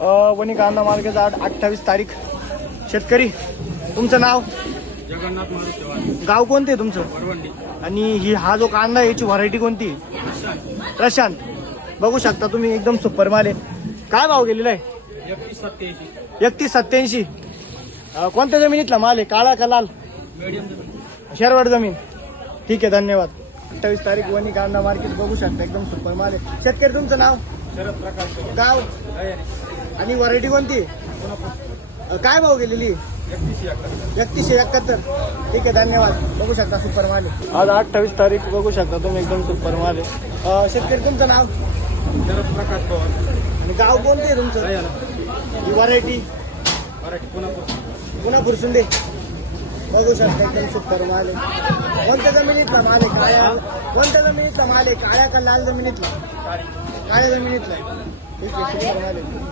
वणी कांदा मार्केट 28 तारीख. शेतकरी तुमचं नाव? जगन्नाथ मारुती चव्हाण, गाव कोणते आहे तुमचं? परवंडी. आणि हा जो कांदा आहे याची व्हरायटी कोणती? प्रशांत. बघू शकता तुम्ही एकदम सुपर माल आहे. काय भाव गेलेला आहे? 3187. 3187. कोणत्या जमिनीतला माल आहे? काळा का लाल? मीडियम. शेरवड जमीन. ठीक आहे, धन्यवाद. 28 तारीख वणी कांदा मार्केट बघू शकता एकदम सुपर माल आहे. शेतकरी तुमचं नाव? शरद प्रकाश गाव आणि व्हरायटी कोणती? काय भाव गेलेली? 3171. ठीक आहे, धन्यवाद. बघू शकता सुपर माल आहे. आज 28 तारीख बघू शकता तुम्ही एकदम सुपर माल आहे. शेतकरी तुमचं नाव? शरद प्रकाश पवार. आणि गाव कोणतं आहे तुमचं? ही व्हरायटी मराठी पुन्हा फुरसुंडे. बघू शकता एकदम सुपर माल आहे. कोणत्या जमिनीतला माल आहे? काळ्या कोणत्या जमिनीतला माल आहे? काळ्या का लाल जमिनीतला? काळ्या जमिनीतला आहे. ठीक आहे, सुपर माल आहे.